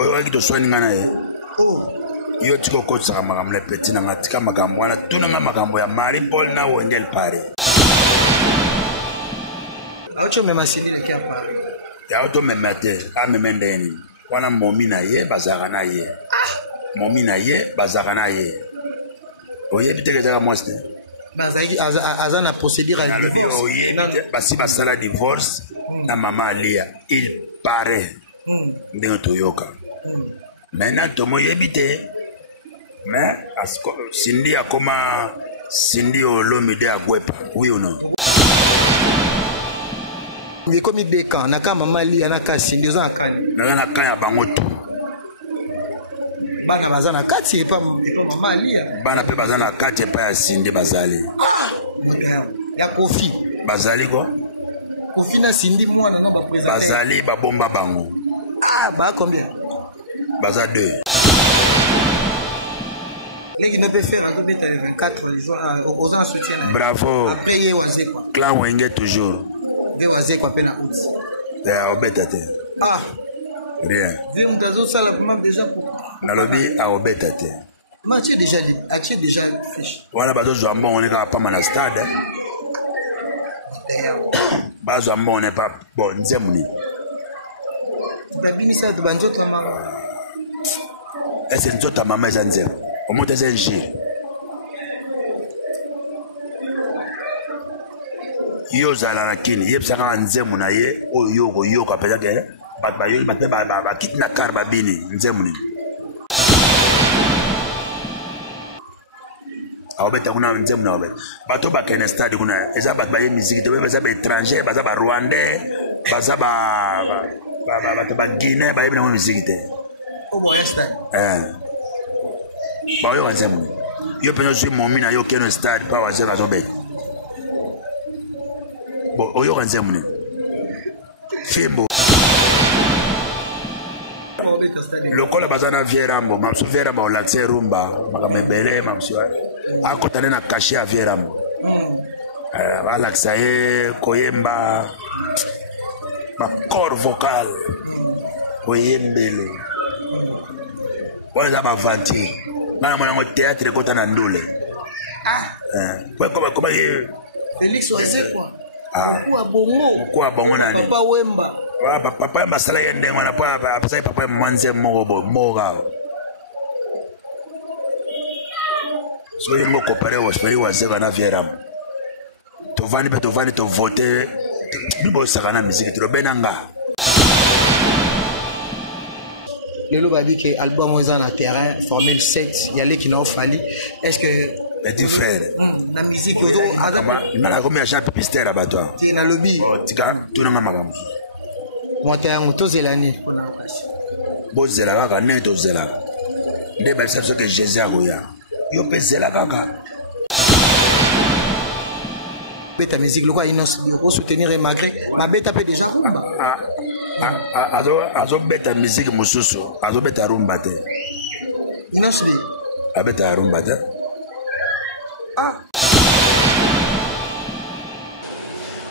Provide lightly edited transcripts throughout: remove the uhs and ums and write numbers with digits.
oyo to soigner ngana ye yo tiko ko tsaka makambo le petit na ngatika makambo wana tuna nga makambo ya Marie-Paul na Wengel pare auto mema sidi le kia pare ya auto memete a memendeni wana momi na ye bazaka na ye momi na ye bazaka na ye oye biteke zaka mwasne bazaki azana procédure à divorce oye basi basala divorce na mama alia il paraît ndenge toyoka maintenant tomo yebite mais Cindy akoma Cindy Olomide Agwepa oui ou non il comme des camps naka mama alia naka Cindy za akani na kan ya bangoto bana bazana kati pas mama alia bana pe bazana kati pa ya Cindy bazali ya Kofi bazali quoi Kofi na Cindy mwana na ba présenter bazali ba bomba bango bah combien baza 2 Negi ne peut faire à 24 les jours aux en soutien bravo après y oser quoi clan Wenge toujours ve oser quoi peine out obetate rien ve mtazo sala même déjà pour nalobi obetate match déjà fiche wana bazo zombo on est pas na stade bazo ambo on est pas bon nzemuni babinisa de banjot la mama est-ce que nzota mama ezanzem omoto ezenji yo zala na kini yebisaka nzemu na ye oyo koyoka peza ke bato bayoki bato bakiti na kar babini nzemu nini aobeta kuna nzemu na obeta bato bakene stade kuna eza bato baye musiki te baza baétranger baza barwandais baza bato baguinée bayebi nango musiki te baoyoka nzemu nini yo mpenza ozwi momi na yo okeno stade mpa wazeka azobeta bon oyoka nzemu nini fimbo lokola baza na vie rambo mamusu vie rambo olakise rumba makambo ebele mamusu akotane na kashe ya vie rambo balakisa ye koyemba bacor vocal oyembele wana eza bavantire nga na monango théâtre ekota na ndule koma ye Félix Oezekwa moku wa bongo nani papa Wemba papa Wemba asala ye ndenge wana po apesaki papa ye mwa nzembo moko moka soki ningo kopare Félix Oezekwa na vie rambo tovandi mpe tovandi tovote bibosaka na misiki tolobe na nga lelo babi ke album eza na terrain formule 7 yale qui n'a fallu est-ce que petit frère na musique ozo azaba na komi agent publicitaire abatwa tina lobby tika tunanga makambo moto yango tozelani bozela kaka ndenge tozelaka nde bayebisa biso ke Jésus akoya yo mpe zela kaka beta musique loko inos o soutenir malgré ma beta pe déjà azobeta musique mosusu azobeta rumba te inos abeta rumba te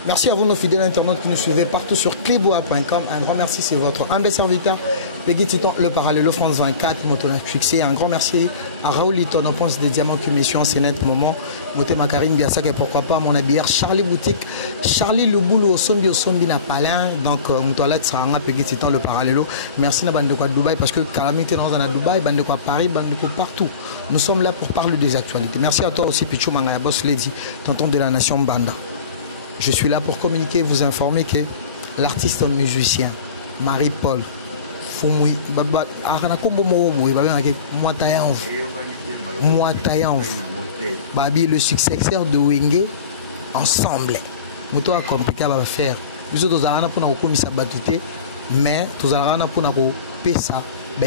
Merci à vous nos fidèles internautes qui nous suivez partout sur cleboa.com. Un grand merci, c'est votre humble serviteur Peggy Titan, le parallèle France 24, Motona Succès. Un grand merci à Raoul Liton, on pense des diamants qui mission c'est net moment. Moté Makarine Biasak et pourquoi pas mon habilleur Charlie Boutique, Charlie Louboulou au Sombi na Palin. Donc Moutoalet sera un Peggy Titan, le parallèle. Merci à Bandeko Dubaï parce que Calamité dans un Dubaï, Bandeko Paris, Bandeko partout. Nous sommes là pour parler des actualités. Merci à toi aussi Pichou Mangaya Boss Lady, tonton de la nation Banda. Je suis là pour communiquer, vous informer que l'artiste musicien Marie-Paul Fumui Babi le successeur de Wenge ensemble. Nous avons compliqué à faire. Nous avons commis sa batute, mais nous avons pesa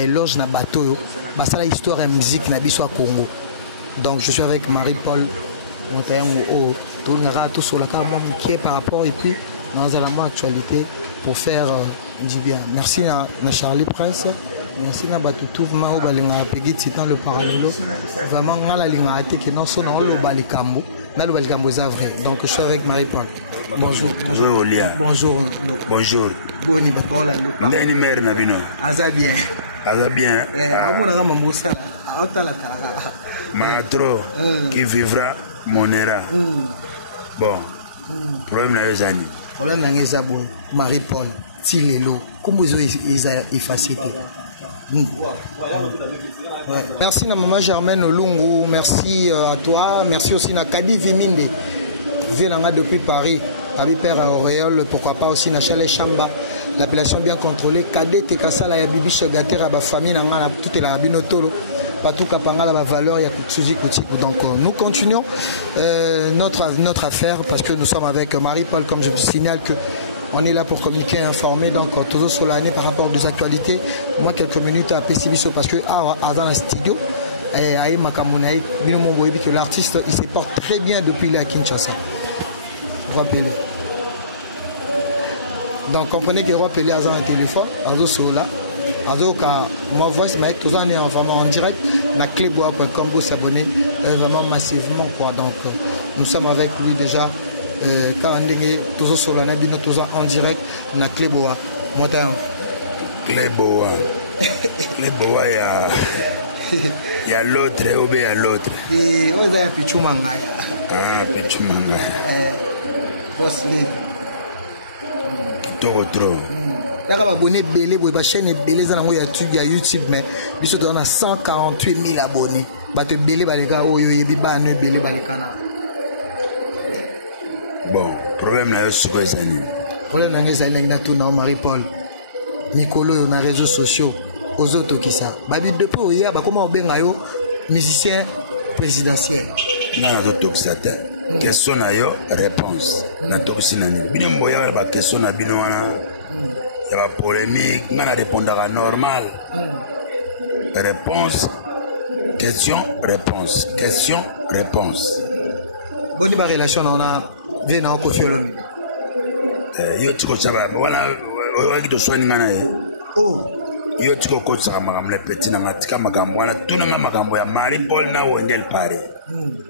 loge na bateau. C'est la histoire et la musique na biso Congo. Donc je suis avec Marie-Paul Montayango. Tout sur la carte par rapport et puis dans la actualité pour faire du bien. Merci à Charlie Prince, merci à Batoutou Mao Balinga Peggy Titan le parallèle. Vraiment on a la ligne à que non son le Balikambo, là le Balikambo est vrai. Donc je suis avec Marie-Paul. Bonjour. Bonjour Olia. Bonjour. Bonjour. Ndeni mère na bino. Azabien. aza bien. Matro qui vivra monera. Bon, problème na yozani. Problème na ngezabo Marie-Paul Tilelo comment ils ont effacé. Merci na maman Germaine Olungu, merci à toi, merci aussi na Kadi Viminde venanga depuis Paris, Abi Père Auréole, pourquoi pas aussi na Chalet Chamba, l'appellation bien contrôlée, Kade Tekasala ya Bibi Shogatera ba famille na ngana tout est la binotolo. Patou Kapanga la valeur ya Kutsuji Kutiku. Donc nous continuons notre affaire parce que nous sommes avec Marie-Paul, comme je vous signale que on est là pour communiquer et informer, donc toujours sur l'année par rapport aux actualités. Moi quelques minutes à Pessibiso parce que dans le studio et que l'artiste il se porte très bien depuis là à Kinshasa. Rappelez. Donc comprenez que Rappelez a un téléphone, sur là. Donc, ma voix, tous en vraiment en direct, na cleboa.com, vous s'abonner vraiment massivement quoi. Donc, nous sommes avec lui déjà. Quand on est toujours sur la nabi, nous tous en direct, na cleboa. Moi, Cleboa, Cleboa, il y a l'autre, il y a l'autre. Ah, Pichumanga. Kitoko trop. Abonnés belé boy chaîne belé za nango ya YouTube mais biso on a 148 000 abonnés bato belé baleka oyo yebi banu belé baleka bon problème na yo suko ezani problème na ngezali na tout na Marie-Paul Nikolo na réseaux sociaux aux autres qui ça babi depuis oya ba comment obenga yo musicien présidentiel na to toxata question na yo réponse na toxina ni bino mboya ba question na bino wana. Il y a pas polémique, on a répondu à normal. Réponse, question, réponse, question, réponse. Bonne relation on a vu na ko fiolo. Yo tiko chaba, voilà, oyo to soigner ngana ye. Oh. Yo tiko ko tsaka makambo le petit na ngatika makambo wana tuna makambo ya Marie-Paul na wengel pare.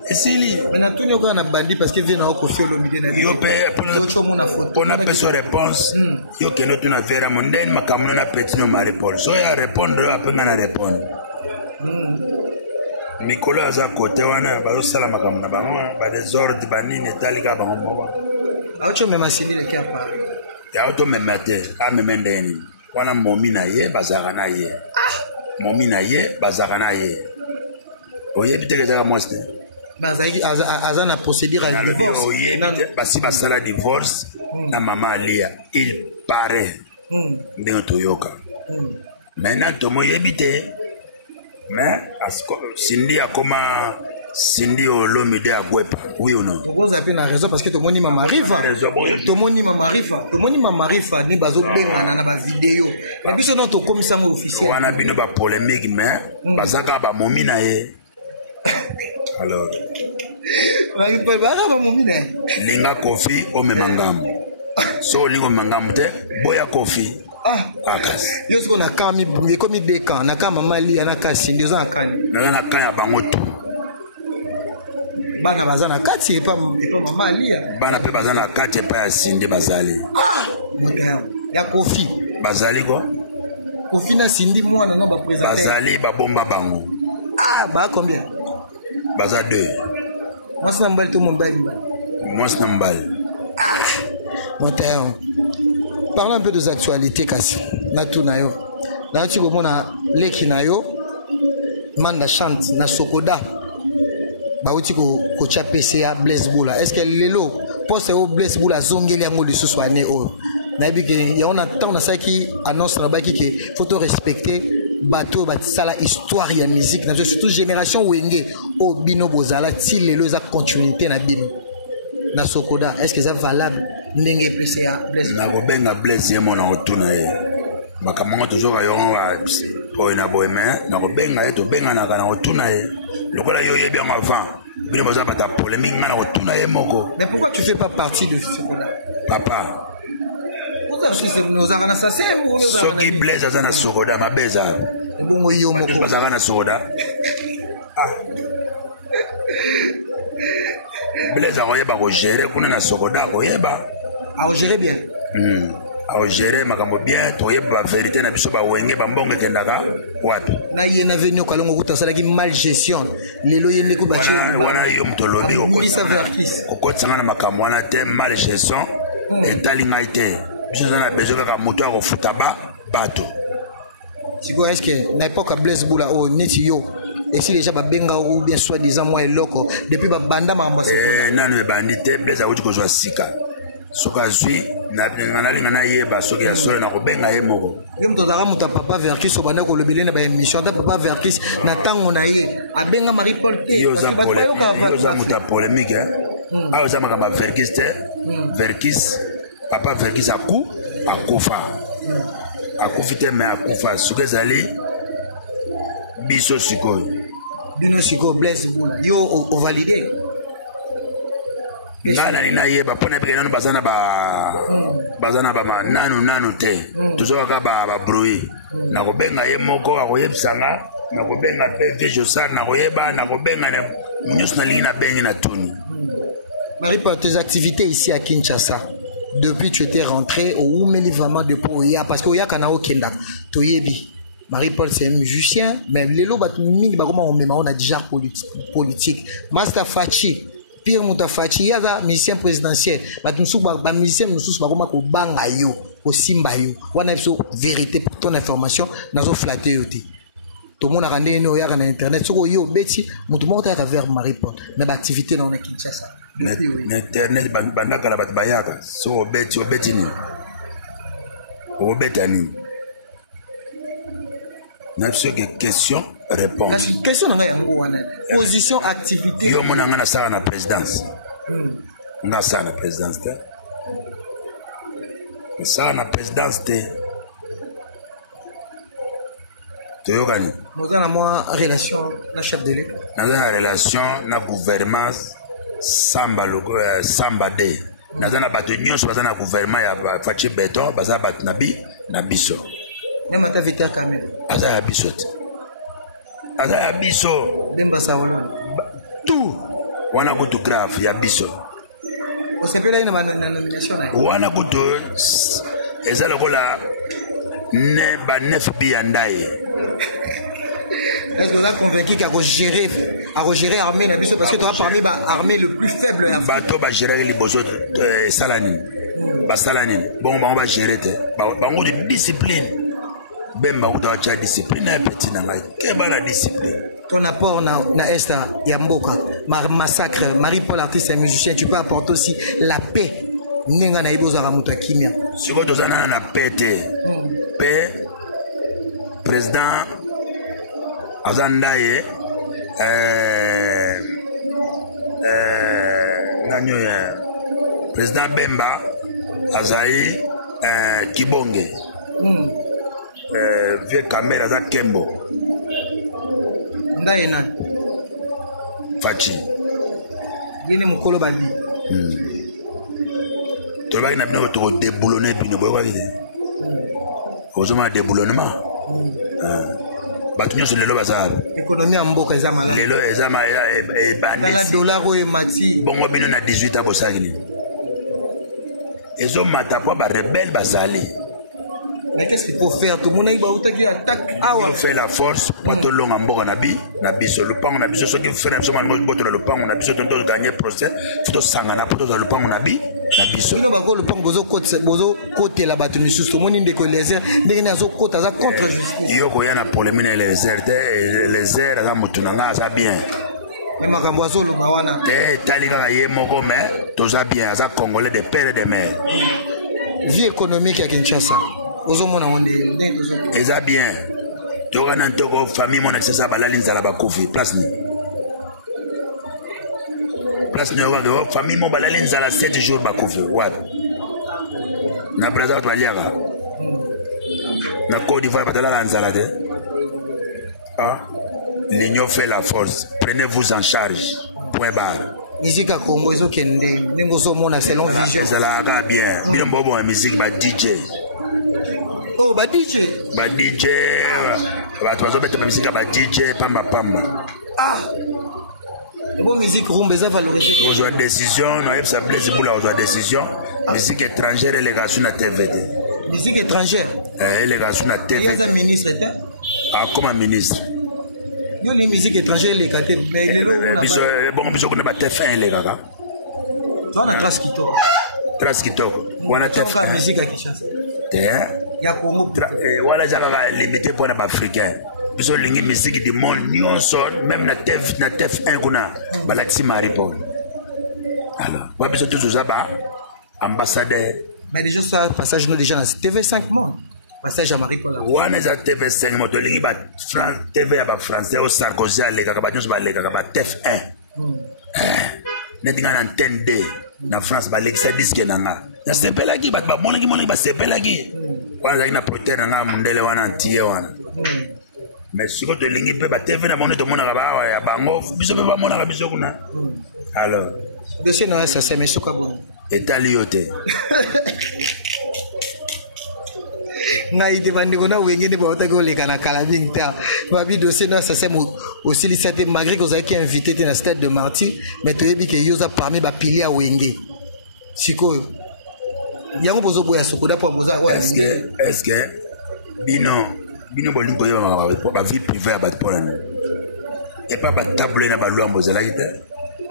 Esili, mais tout nyoka na bandi parce que vient na ko fiolo midi na. Yo pe pour na personne réponse. Yo que nous na vera mondaine makambo na petit no Marie-Paul. So ya répondre après ngana répondre. Mikolo aza côté wana ba sala makambo na bango ba désordre banini talika bango moko. Auto même sidi le kia pa. Ya auto même te a même ndeni. Wana momi na ye bazaka na ye. Momi na ye bazaka na ye. Oye biteke za moi c'est. Bazaki azana procédure à divorce. Oye basi basala divorce na mama Alia. Il paraît ndenge toyoka maintenant tomo yebite mais Cindy akoma Cindy Olomide agwepa oui ou non vous avez une raison parce que tout le monde mama rifa tout le monde mama rifa ni bazo benga na ba vidéo biso non to komisa mo officiel wana bino ba polémique mais bazaka ba momi na ye alors linga kofi o memangamu so lingo mangamte boya kofi akasi yo siko na kami bunge komi deka na kama mali na kasi ndio za kani na kanya bango tu bana bazana kati epa mali bana pe bazana kati epa ya Sindi bazali ya kofi bazali ko kofi na Sindi mwana no ba président bazali ba bomba bango ba combien baza 2 moi c'est mbali tout mon mbali moi c'est mbali. Montaire. Parlons un peu des actualités kasi. Na tout na yo. Na tu komona leki na yo. Manda chante na Sokoda. Ba uti ko cha PCA Blaise Boula. Est-ce que lelo poste au Blaise Boula zongeli yango le souswane o. Na bi ke ya on attend na ça qui annonce na ba ki ke faut respecter bateau batisala histoire ya musique na surtout génération wenge o bino bozala ti lelo za continuité na bino. Na Sokoda, est-ce que c'est valable? N'engé plus ya Blaise. Na ko benga Blaise ye mona otuna ye. Bakamonga toujours ayon wa po na boyeme, na ko benga ye to benga na kana otuna ye. Lokola yo ye bien avant. Bino boza bata polémique ngana otuna ye moko. Mais pourquoi tu fais pas partie de Sokoda? Papa. Soki Blaise azana Sokoda mabeza. Ngo yo moko. Bazaka na Sokoda. Blaise akoyeba ko gérer kuna na Sokoda akoyeba. A gérer bien. gérer makambo bien toyeba ba vérité na biso ba wenge ba mbongo kendaka wapi na yena venu kalongo kutasala ki mal gestion lelo yende ku bachi wana yo mtolobi kokotanga na makambo wana te mal gestion etali ngai te biso na besoin kaka moto ya kofuta bato siko est-ce que na époque Blaise Bula o neti yo et si déjà babenga ou bien soi-disant moi eloko depuis ba banda makambo nanu ebandi te Blaise akuti kozwa sika soki azwi nalinga nayeba soki ya solo na kobenga ye moko yo moto azalaka moto ya papa Verkis obanda kolobele na baémission ata papa Verkis na ntango na ye abenga Marie-Paul te yo oza moto ya polémique ayo oza makambo ya Verkis te Verkis papa Verkis akufa akufi te me akufa soki ezali biso sikoyo bino sikoyo Blaise Bula yo ovalide nga nali nayeba mpo nayebika nanu baza na nanu te toza kaka babruit nakobenga ye moko akoyebisanga nakobenga mpe vie josar nakoyeba nakobenga nyonso nalingi nabengi na tuni. Marie-Paul, tes activités ici à Kinshasa depuis tu étais rentré au Oumeli vraiment depuis Oya parce que Oya Kanao Kenda Toyebi Marie-Paul c'est un musicien mais lelo batmingi bakoma on a déjà politique Master Fachi Pierre Moutafachi yaza musicien présidentiel batumsu ba musicien mususu bakoma ko banga yo ko simba yo wana biso vérité pour ton information nazo flatter yo te tout le monde a rendu no ya na internet soko yo beti mutu monta vers Marie-Paul mais l'activité dans la Kinshasa internet bandaka la bat bayaka so obeti ni obetani na ce que question réponse question na position activité yo mona ngana sala na présidence nga sala na présidence te sala na présidence te toyokani noza na moi relation na chef de l'État naza na relation na gouvernance samba logo samba de naza na bato nyonso baza na gouvernement ya Fachi Beton baza bato na biso nema ta vita kamera aza ya biso te aza ya biso demba saola tout wana kutu grave ya biso osepela ina na nomination na wana kutu eza lokola ne ba nef bi andai est-ce qu'on a convaincu qu'à gérer armée parce que tu as parlé armée le plus faible bato ba gérer liboso salani ba salani bon ba gérer te bango de discipline bemba utacha discipline na petit na ngai ke bana discipline ton apport na esta ya mboka massacre Marie-Paul artiste et musicien tu peux apporter aussi la paix ninga na iboza ka muta kimia siko tozana na paix paix président azandaye nanyo ya président Bemba azai Kibonge vieux caméra za Kembo ndaye na Fachi nini mukolo badi tolobaki na bino to déboulonner bino boyoka ide ozoma déboulonnement bato nyonso lelo bazala économie ya mboka eza malamu lelo eza ebandisi dollar oyo emati bongo bino na 18 ans bosaki nini ezomata mpo barebele bazali. qu'est-ce qu'il faut faire tout le monde on fait la force pour tout long en bord na biso lupango na biso soki frère so mango boto na lupango na biso tonto gagner procès futo sangana poto za lupango na biso ko lupango bozo côté la batu misusu moni ndeko lézère ndenge na zo côté za contre justice yo ko yana problème na lézère te lézère za mutunanga za bien makambo azolo wana te tali kaka ye moko mais toza bien za congolais de père et de mère vie économique à Kinshasa ozomona onde eza bien toka na ntoko famille mona Kinshasa balali nzala bakufi place ni yoka famille mo balali nzala 7 jours bakufi wapi na Brazza baliaka na Côte d'Ivoire batalala nzala te l'union fait la force prenez-vous en charge point barre musique à Congo ezokende ndenge ozomona selon vision ezalaka bien bino bobo musique ba DJ ba DJ bato bazobeta musique ba DJ pamba musique rumba eza valorisée ozwa décision na yebisa Blaise Bula ozwa décision musique étrangère élégation na TVT Musique étrangère. Il est sur la TV. Il est ministre. Ah, comme ministre. Il y a une musique étrangère, les KT. Bon, bisous, on a TF1, les gars. On a Traskito. Traskito. On a TF1. Musique à Kinshasa. Il y a comment? Voilà, j'ai limité pour les Africains. Bisous, les musique du monde, même la TF1, on a Balaxi Maripol. Alors, on a besoin de tout ça, ambassadeur. Mais déjà, ça, passage, nous déjà dans TV5, moi. Passage à Maripol. On a TV5, moi, TV à français, au Sarkozy, les gars, TF1. N'était qu'un antenne D. Na France, ça disque nanga. Na sepelaki, mon sepelaki. Wana na protéine nanga mundele wana antiye wana. Mais si tu lingi pe ba TV na mono to mona ba ya bango, biso pe ba mona biso kuna. Alors, dossier no ça c'est monsieur quoi. Etaliote. Ngai te bandi kona wengene ba otako le kana kala binta. Ba bi dossier no ça c'est aussi listé malgré que vous avez invité dans le stade de Marty, mais tu as dit que yoza parmi ba pilier à wenge. Siko. Yango bozo boya sokoda pour boza. Est-ce que bino bolingo yo ba vie privée ba polana. Et pas ba table na ba loi mbozela ite.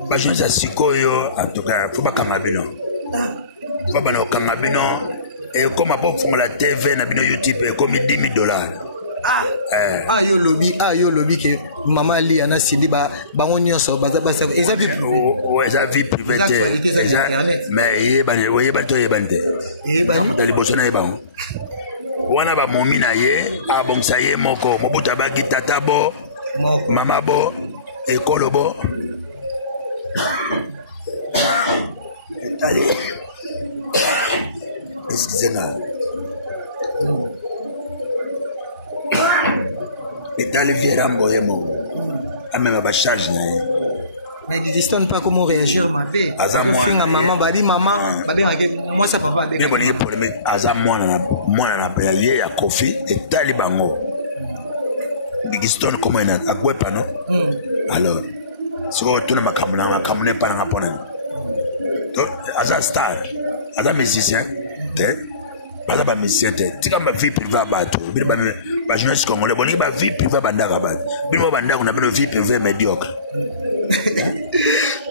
Ba jeune ça siko yo en tout cas faut pas kangabino. Faut pas no kangabino et comme a pas la TV na bino YouTube comme $10,000. Yo lobby que maman li ana sili ba bango nyonso baza eza vie eza vie privée eza mais yeba to yebande dali bosona yebango wana ba momi na ye abongsa ye moko mobuta ba kitata bo mama bo ekolo bo dali excusez-moi Itali Vierambo Yemo. A même ma charge. Mais il ne pas comment réagir. Maman, maman, moi ça papa. Bien bon, il pour le moi na payé à Kofi et Talibango. Digiston comment il a pas non. Alors, si vous retournez ma caméra pas dans la ponne. Donc, Aza star, Aza musicien, pas à musicien, tu as ma vie privée à battre. Bah, je ne sais pas comment on a vie privée on a une vie privée médiocre.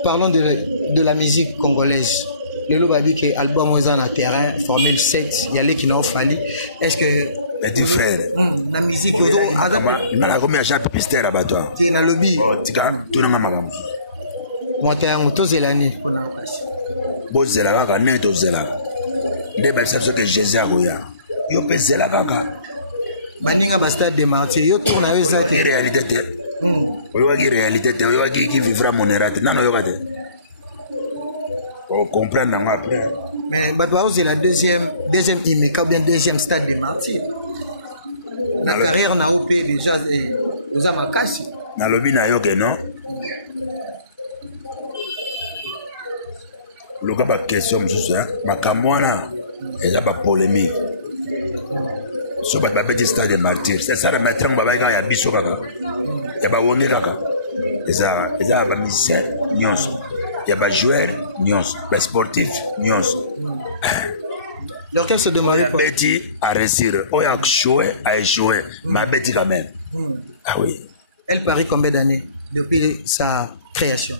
Parlons de la musique congolaise. Le loup a dit que l'album est en terrain, Formule 7, il y a les qui n'ont fallu. Est-ce que. Petit frère. La musique, il m'a combien de gens pipister là-bas, toi? Tu as lobby. Tika, tu n'as pas marre. Moi, tu as un auto zélani. Bon, zélaka, n'est au zélaka. Des belles choses que Jésus a eu. Yo pe zélaka. Baninga ba stade de Martyr yo tourne avec ça que réalité te oyaki réalité te oyaki qui vivra monerate nano yokate on comprend nango après mais bato c'est la deuxième imeka ou bien deuxième stade de Martyr na carrière na OP déjà nous a makasi na lobi na yo que non loka ba question mususu makambo wana eza ba polémique so bat babeti stade de Martyr c'est ça le maître baba ka ya biso kaka ya ba wonge kaka eza ba musicien nyonso ya ba joueur nyonso ba sportif nyonso l'orchestre de Maripol beti a réussir o ya a échoué mais beti quand même ah oui elle parie combien d'années depuis sa création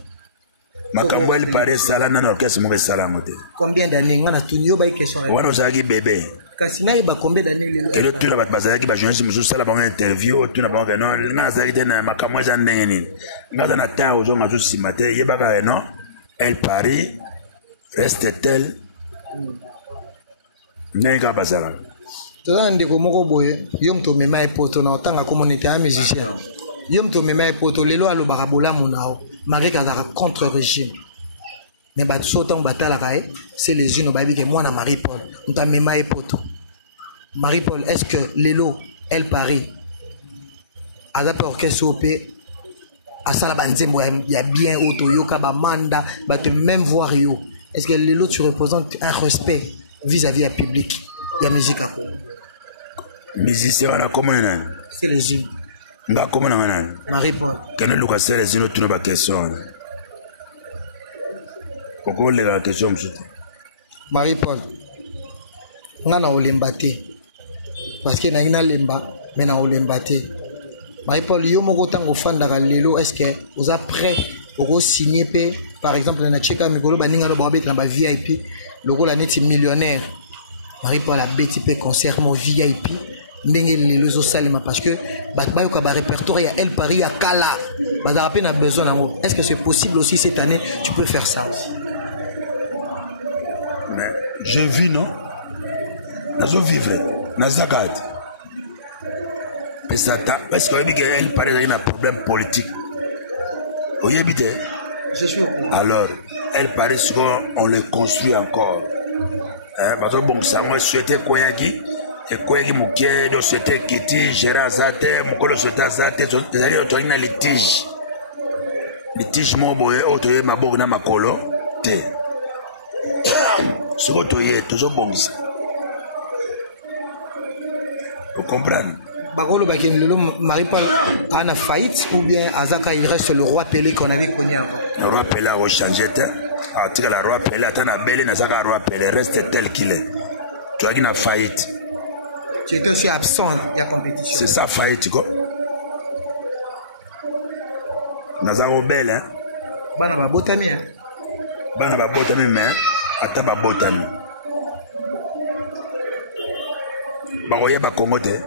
makambo elle parie sala na orchestre mo sala ngote combien d'années ngana tunyo ba question wana ozaki bébé Kasina iba combien d'années que le tout la bazaki ba journaliste musu sala bango interview tout na bango non nga zaki tena makambo za ndenge nini nga na ta ozo nga zo simate yeba ka non elle parie reste-t-elle nenga bazara toza ndeko moko boye yo mto mema epoto na otanga communauté ya musicien yo mto mema epoto lelo alobaka bolamu nao malgré kazaka contre régime mais bato so ntango batalaka c'est les unes bayebi ke mwana Marie-Paul mto amema epoto Marie-Paul est-ce que lelo elle parie aza pe orchestre OP asala banzembo ya bien otoyoka bamanda bato même voir yo est-ce que lelo tu représentes un respect vis-à-vis du public ya musique musicien wana komona nani c'est les unes nga komona nani Marie-Paul kene luka c'est les unes tuna ba question pourquoi les questions monsieur Marie-Paul nga na olemba te parce que nangi nalemba mais na olemba te Marie-Paul yo moko tango fandaka lelo est-ce que vous êtes prêt pour signer pe par exemple na cheka mikolo baninga no ba betela ba VIP lokola neti millionnaire Marie-Paul a beti pe concert mo VIP ndenge lelo zo salema parce que bat bayoka ba répertoire ya El Paris ya Kala bazara pe na besoin nango est-ce que c'est possible aussi cette année tu peux faire ça aussi mais je vis non nazo vivre nazakat parce que Elle Paris il y a un problème politique oui habité alors Elle Paris on le construit encore parce que bon ça moi souhaité koyaki et koyaki mukie do souhaité kiti gérant zate mukolo souhaité zate c'est-à-dire to ina litige mo boye otoye maboko na makolo te ce que toye toujours bon ça vous comprenez Bagolo Baken Lolo Marie-Paul a faillite ou bien Azaka il reste le roi Pelé qu'on avait connu avant. Le roi Pelé a changé. En tout cas, le roi Pelé attend à Belé, Nazaka roi Pelé reste tel qu'il est. Tu as une faillite. Tu étais aussi absent de la compétition. C'est ça faillite quoi. Nazaka Belé hein. Bana ba botami hein. Bana ba botami mais ata ba botami. Bakoye ba Congo te.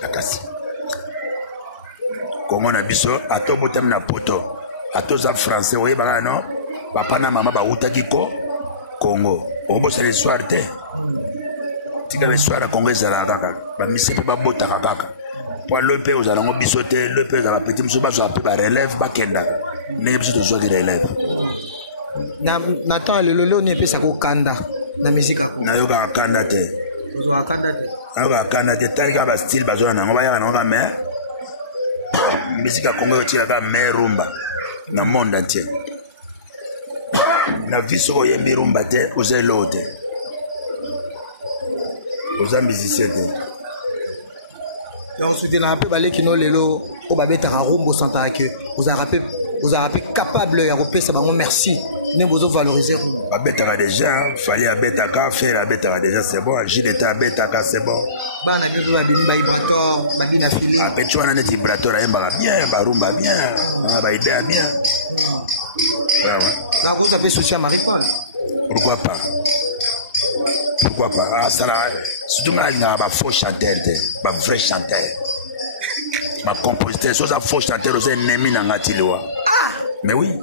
Akasi Congo na biso ato botam na poto ato za français oye baka no papa na mama ba utaki ko Congo obo c'est l'histoire te tika l'histoire Congo ezala kaka ba misepe ba botaka kaka po le pe ozala ngo biso te le pe za ba petit muso ba zo ba relève ba kenda ne biso to zo ki relève na temps le lolo ne pe sa ko kanda na musique na yo ka kanda te zo kanda te alors quand on a des tas de style bazona on va y aller on mais musique à Congo tira ka mais rumba na monde entier na vie so yembi rumba te oze lote oza musicien te donc c'était un peu balé qui no lelo o babeta rumbo santa que vous a rappelé capable ya repé ça bango merci ne bozo valoriser abetaka déjà fallait abetaka faire abetaka déjà c'est bon agir d'état abetaka c'est bon bana que va bimba ibrator babina fili apetwana net ibrator ayembaka bien barumba bien ba idée bien voilà ça vous appelle soutien Marie-Paul pourquoi pas ah ça là surtout nga ba faux chanteur ba vrai chanteur ma compositeur so za faux chanteur oze nemi na ngatiliwa mais oui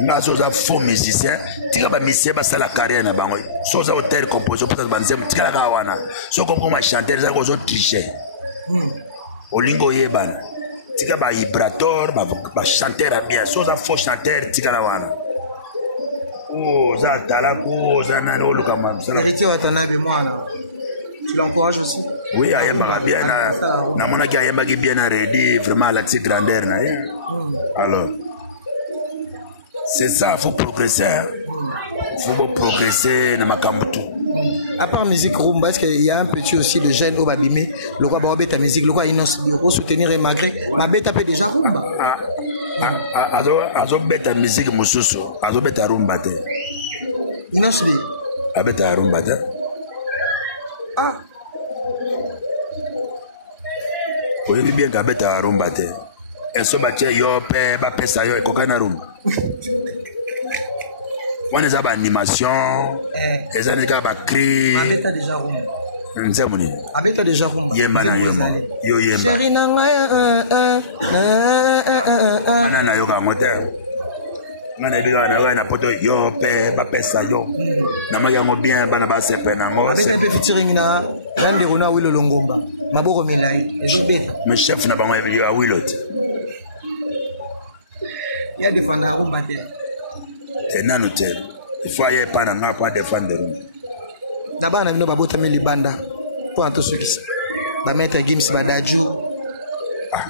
nga soza faux musicien tika ba musicien ba sala carrière na bango soza auteur compositeur peut-être banzem tika la kawana so comme ma chanteur za kozo tricher olingo yebana tika ba vibrator ba chanteur bien soza faux chanteur tika la wana oh za talako za nani oluka mamsala héritier watanabe mwana tu l'encourages aussi oui ayemba bien na mona ki ayemba ki bien na ready vraiment la petite grandeur na alors c'est ça, il faut progresser. Il faut progresser dans ma kambutu. À part musique rumba, est-ce qu'il y a un petit aussi de jeune au babimé, le roi Baobé ta musique, le roi Inos, pour soutenir et malgré ma bête a fait déjà rumba. Azo beta musique mususu, azo beta rumba te. Inos bi. Abeta rumba te. Ah. Oyebi bien kabeta rumba te. Enso batie yo pe ba pesa yo ekokana rumba. On est à l'animation, les années à cri. Abeta déjà rumba. Nzemuni. Abeta déjà rumba. Yemba na yemo. Yo yemba. Chéri nanga na yo ka moteur. Ngana biga na na poto yo pe ba pesa yo. Na ma yango bien bana ba sepe na ngo. Abeta pe featuring na Rande Rona Wilo Longomba. Maboko Milai. Jubeta. Me chef na ba ma ya Wilot. Il y a des fois la rumba there. Et non, il faut aller pas dans pas défendre. D'abord, on a vu nos babota meli banda pour un tout ce qui se. Ba maître Gims Badaju. Ah,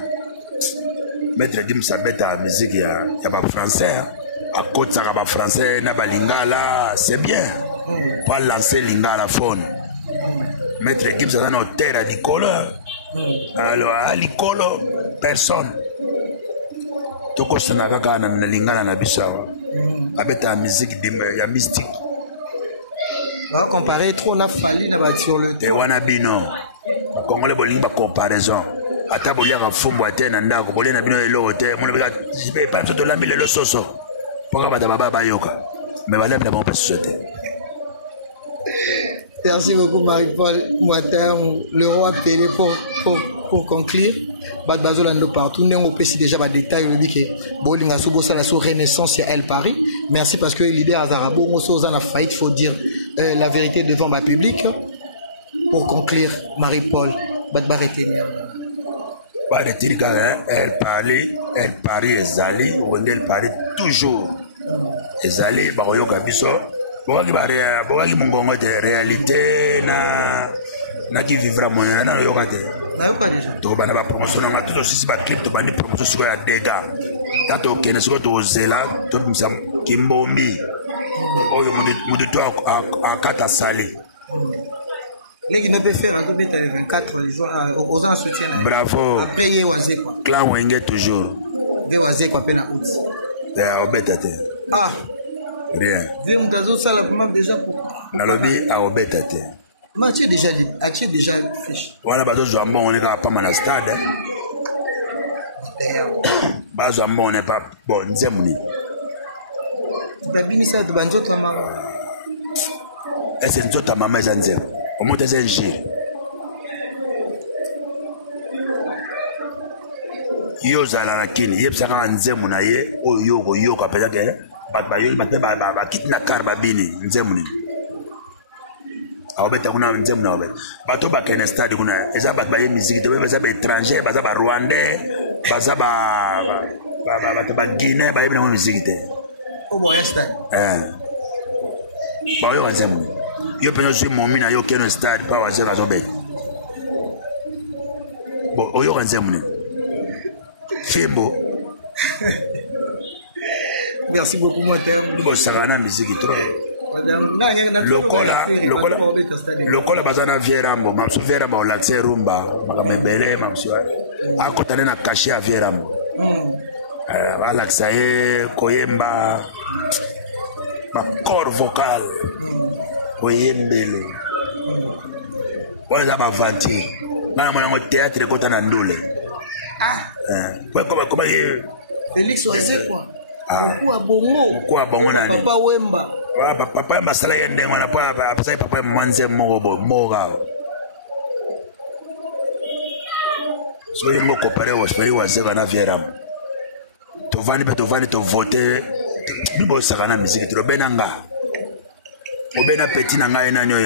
maître Gims a bête à musique y a pas français. À côté ça pas français na ba lingala, c'est bien. Pas lancer lingala phone. Maître Gims a dans terre di color. Alors à l'icolo personne. Toko sanaka kana na lingala na bisawa. Abeta musique ya mystique. On va comparer trop na fali sur le te wana bino ba congolais bolingi ba comparaison ata boliaka fumbo te na ndako bolia na bino eloko te mona beka jibe pa to lambi lelo soso poka bata baba bayoka mais balambi na bango pa société. Merci beaucoup Marie-Paul Mouatem, le roi Pelé pour conclure. Bad Bazolando partout, nous avons déjà des détails au que Bolinga Soubosa la renaissance à El Paris. Merci parce que l'idée à Zarabo, on a failli, il faut dire la vérité devant le public. Pour conclure, Marie-Paul, Bad Barrete. Barrete, Elle Paris, Ezali, ou Elle Paris toujours. Ezali, Baroyo Gabiso, Bogaki Mongongo de réalité, na qui vivra mon na yokate. To bana ba promotion nga tout aussi ba clip to bani promotion siko ya dega tato kene siko to zela to misa kimbombi oyo mudu to akata sali Lingi ne peut faire en 2024 les gens aux en soutien. Bravo. Après yewazé quoi. Clan Wenge toujours. Yewazé quoi pena out. Obetate. Ah. Rien. Vu on dazo sala même déjà pour. Na lobby a obetate. Mathieu déjà dit, as-tu déjà fiche? Voilà, bazo jambon on est pas mal à stade. Bazo jambon on n'est pas bon, nzemuni. Babimisa de banjo ta maman. Est-ce que nzota maman est nzem? Au moins c'est un gir. Yo zala na kini, yep saka nzemu na ye, o yo ka pesa ke, ba kitna kar babini nzemuni. Aobeta kuna nzemu na obeta bato ba kene stade kuna eza bato ba musique te baza ba étranger baza ba rwandais baza bato ba Guinée ba yebina musique te o boya stade ba yo nzemu yo penyo suis momi na yo keno stade pa wa zeka zobeta bo oyo nzemu ni fimbo. Merci beaucoup moi bo sagana musique trop lokola bazana vierambo mamsu vierambo olaxe rumba makamebele mamsu akotane na caché à vierambo alaxa ye koyemba ma corps vocal koyembele wala ba vanti na mwana théâtre kota na ndule kwa ye Félix Oise quoi kwa bongo nani papa Wemba papa masala yende ngwana pa apesa papa mwanze mogo moga so yingo comparer au speri wa zeka na vieram to vani to voter bibo sakana musique to benanga obena petit nanga enanyo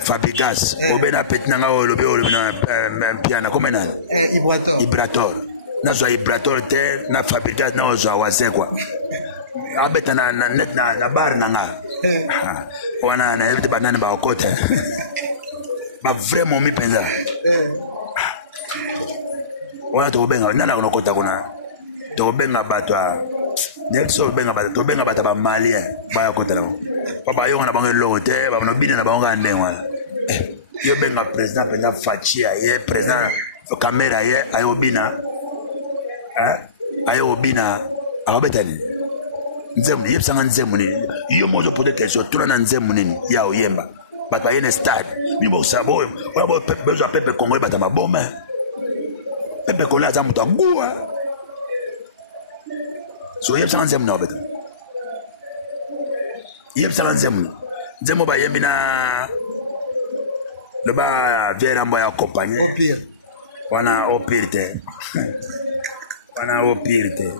Fabrigas obena petit nanga olobe na piano comme nani Ibrator na zo Ibrator te na Fabrigas na zo waze kwa abeta na net na bar nanga wana na ebite banane ba okota ba vraiment mi penza wana to benga nana konokota kuna to benga batwa nelso benga batwa to benga bataba malien ba yakota la papa yo na bango lote ba no bine na bango ande wana yo benga president penza fachia ye president camera ye ayo bina abetani nzemu yepsanga nzemu ni yo mozo pote question tuna na nzemu nini ya oyemba bato ba yene stade bibo sabo wala bezo pepe Congo bata maboma pepe kola za mutu angua so yepsanga nzemu na obeta yepsanga nzemu ba yembi na le ba viera mbo ya compagnie wana opirte wana opirte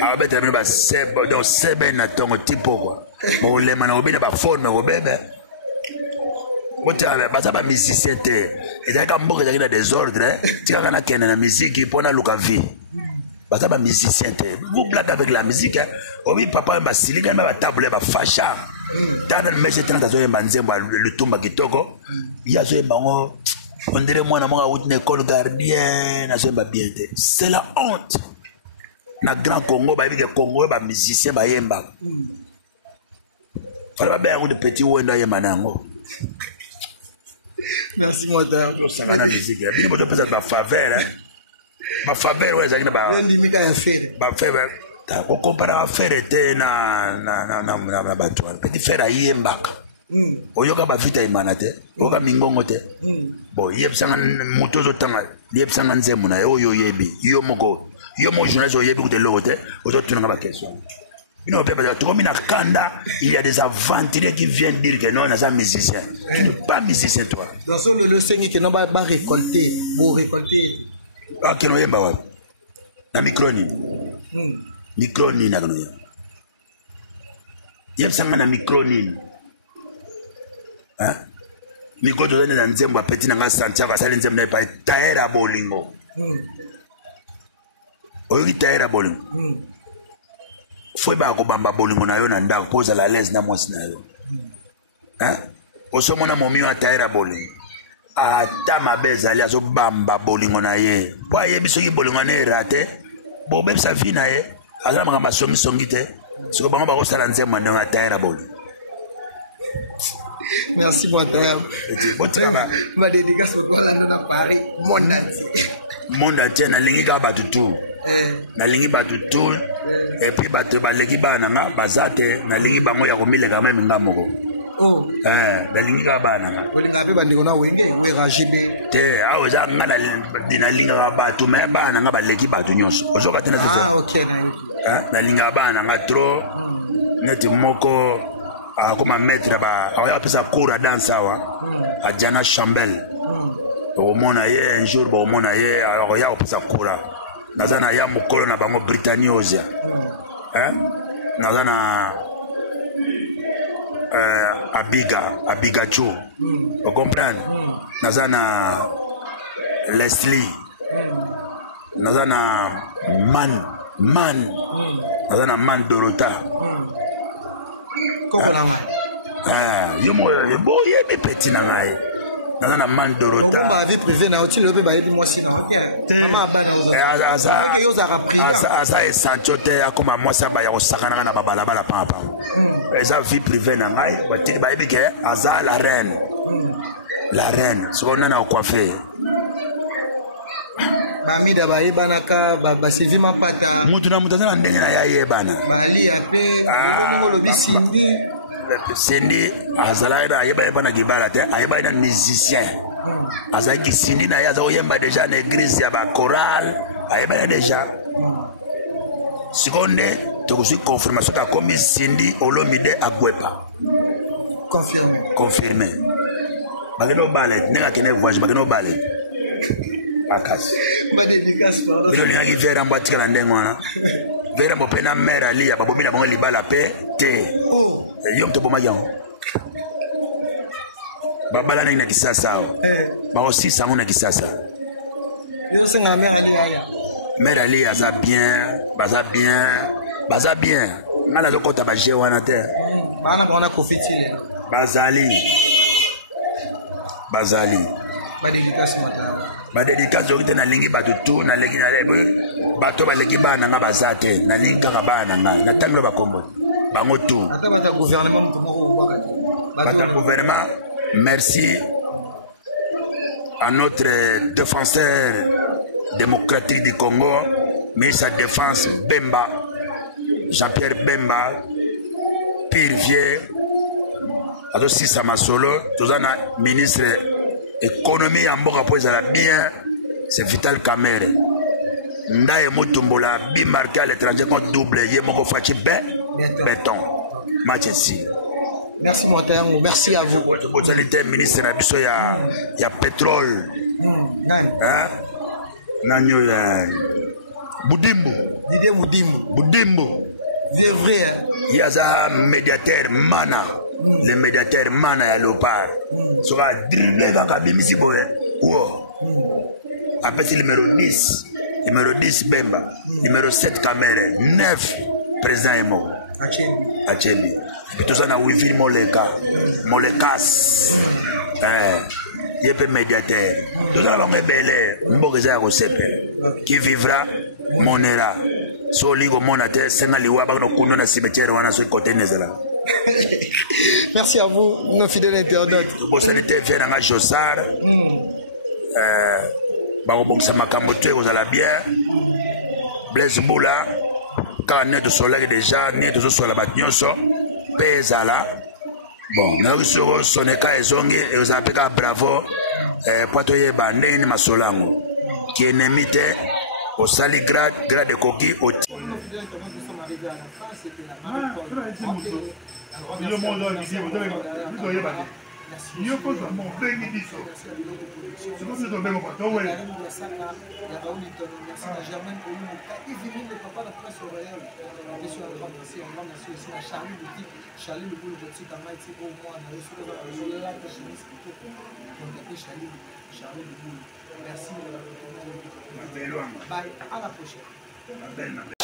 abeta bino ba sebo donc sebe na tongo tipo quoi mo le mana obina ba forme ko bebe bota ba ba musicien te et ka mboka za désordre tika na kena na musique pona luka vie ba ba musicien te vous blague avec la musique obi papa ba silika ba table ba fasha tana meche tana zo yemba nzemba lutumba kitoko ya zo yemba ngo on dirait moi na monga une école gardien na zo yemba bien te c'est la honte na grand Congo ba yebike Congo ba musicien ba yemba fala ba yango de petit wenda yemba nango. Merci moi de sakana musique ya bino boto pesa ba faveur ouais zakina ba ndimika ya fait ba faveur Ko compara faire était na bato. Petit frère aye mbaka. Oyoka ba vita imana te, oyoka mingongo te. Bon, yebsanga mutozo tanga, yebsanga nzemu na yo yebi, yo moko journaliste yebi de l'autre, ozo tunanga ba question. Bino pe ba to mina kanda, il y a des aventuriers qui viennent dire que non, on a musicien. Tu n'es pas musicien toi. Dans son le seigneur qui non ba récolter, pour récolter. Ah, que no yemba wa. Na microni. Microni na gno. Yebsanga na microni. Hein? Miko to na nzembo a petit na Santiago asali nzembo na pa taera bolingo. Oyoki taera bolingo. Foi ba ko bamba bolingo na yo na ndako poza la lez na mwasi na yo. Hein? Osomona momi wa taera bolingo. Ata mabeza ali azo bamba bolingo na ye. Po ayebi soki bolingo na rate, bo bebisa vi na ye. Azala makamba songi te. Siko bango ba ko sala nzembo na taera bolingo. Merci Moteur. Ma dédicace à Paris, monde entier. Na lingi ka batutu. Na lingi batutu. Et puis batu baleki bana nga bazate na lingi bango ya komileka même ngamoko. Oh. Na lingi ka bana nga. Ape bandeko na wenge perajibe. Te awoza nga na linga ka batu me bana nga baleki batu nyonso. Ozoka tena tete. Ah OK. Na linga bana nga trop neti moko comme un maître ba a pesa cours à danse awa à Diana Chambel au mona ye un jour au mona ye alors ya pesa cours nazana ya mukolo na bango Britanniose hein nazana Abigacho vous comprenez nazana Leslie nazana nazana Man Dorota. Yo mo bo ye be petit na ngai na Man Dorota ba vie privée na otile ope ba yebi mwasi na mama abana asa esanchote akoma mwasi ba ya kosakana na babalabala papa esa vie privée na ngai ba yebi ke aza la reine so na coiffer Amida ba yebana ka ba Sylvie Mapata mutu na mutazana ndenge na ya yebana bali ape ngolo bisindi Cindy azala ina yeba na gibala te ayeba ina musicien azaki Cindy na ya zo yemba déjà na église ya ba chorale ayeba déjà seconde to ko confirmation ka komi Cindy Olomide Agwepa confirmé bageno ballet nenga kene voyage bageno ballet akasi bilo lingi vera mbatika na ndengwana vera mopena mère ali ya babomina bango libala pe te yom to bomayan babala na kisasa ba aussi sango na kisasa yo senga mère ali aza bien baza bien ngala lokota ba je wana te bana kona kofitile bazali ba dédicace okite na lingi batu tu na leki na lebe bato ba leki bana nga bazate na lingi kaka bana nga na tanglo ba kombo bango tu bata gouvernement. Merci à notre défenseur démocratique du Congo, ministre de la Défense Bemba, Jean-Pierre Bemba, Pire Vieux, aussi Samasolo, tout un ministre économie en boka pour la bien, c'est Vital Kamere. Ndaye Mutumbola, bimarqué à l'étranger contre double, Yemoko Fachi béton. Match ici. Merci Montagne, merci à vous. Votre ministre Nabiso ya pétrole. Hein? Nanyo ya Budimbo. Didier Budimbo. C'est vrai. Il y a un médiateur Mana. Le médiateur Mana ya Lopar. Sera dribblé kaka bimisi boye. Wow. Après c'est numéro 10. Numéro 10 Bemba. Numéro 7 Kamere. 9 président Emo. Achembi. Puis ça na wifi Molekas. Yepe médiateur. Tout ça va me belé. Mbogeza ko sepe. Qui vivra monera. So ligo monate sengali wa ba no kuno na cimetière wana so côté nezela. Merci à vous nos fidèles internautes. Bo salite faire nga Josar. Ba ko boksa makambo tu ko za la bien. Blaise Boula car ne to soleil déjà ne to so la batnyoso pesa là bon na sur soneka ezongi et vous appelez bravo poito ye bande ni masolango qui enemite au sali grade koki au Io posso non prendi di so. Se non dobbiamo fare dove? Merci. Bye. À la prochaine.